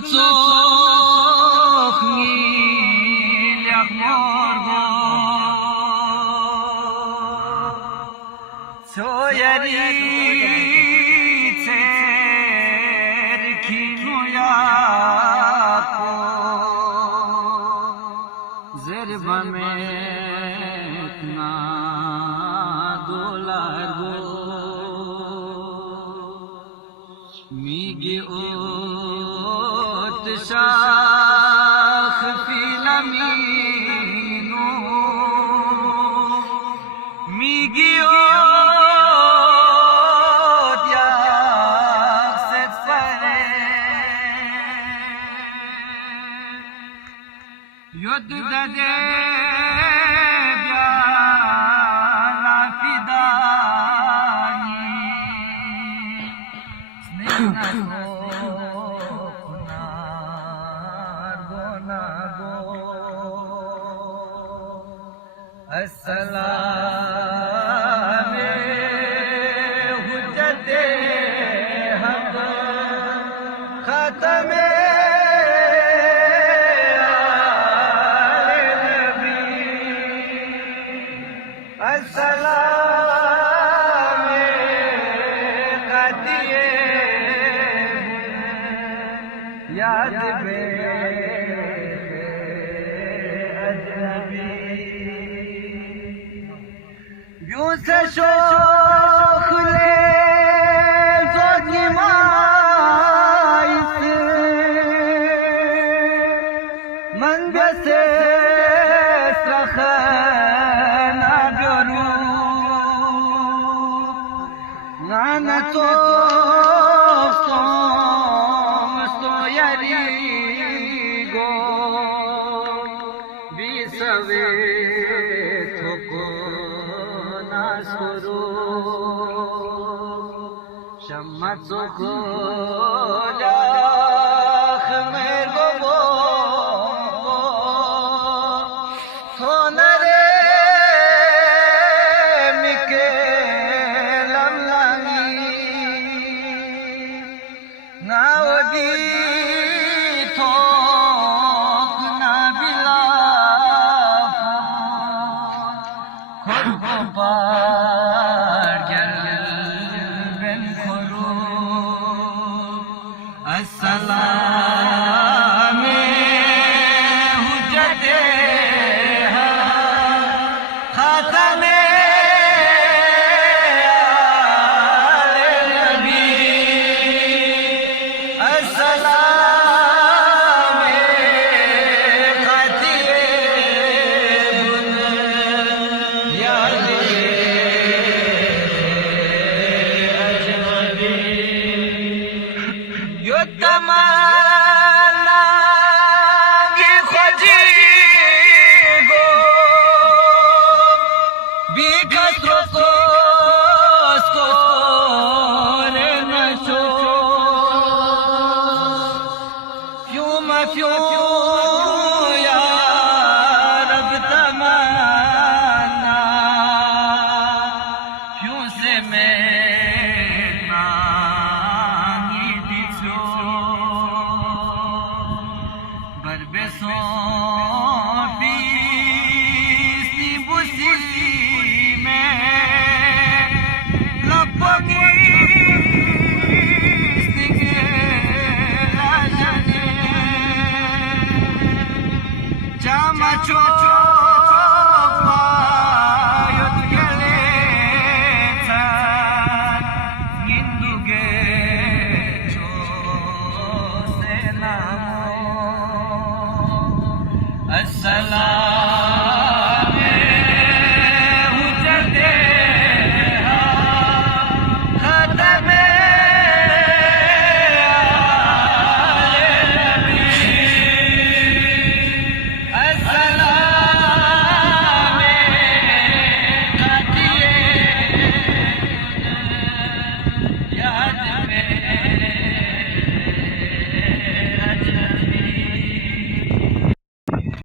coch miliach morgo co jerice rikinu jako zerba metna dolar go migi ot shakh filamino migi ot yak sefare yod dade byala fidani السلام حجت حق ختم آل نبی السلام قدی یاد بے اجنبی یوں سے شوخ لے زوجی مائس منگ سے سرخنا بیرو نانا توفتم سویریگو بیسوی تھوکو ناسکرو شمعتو خولاخ میرگو بو تونره میکلم لنگی ناودی توک نبیلافون خود بار گلبن خورو السلام حجت خاتم آل نبی السلام قدی بنیاد اجنبی یو تمنا گی خوجی گو بی کسرو کوس کوره نشو فیو مفیو یا رب تمنا فیو سے میں نانی دیچو بربسو بیسی بوسی میں لپگی Chama chopa yot geleta ninduge cho senamo assalamu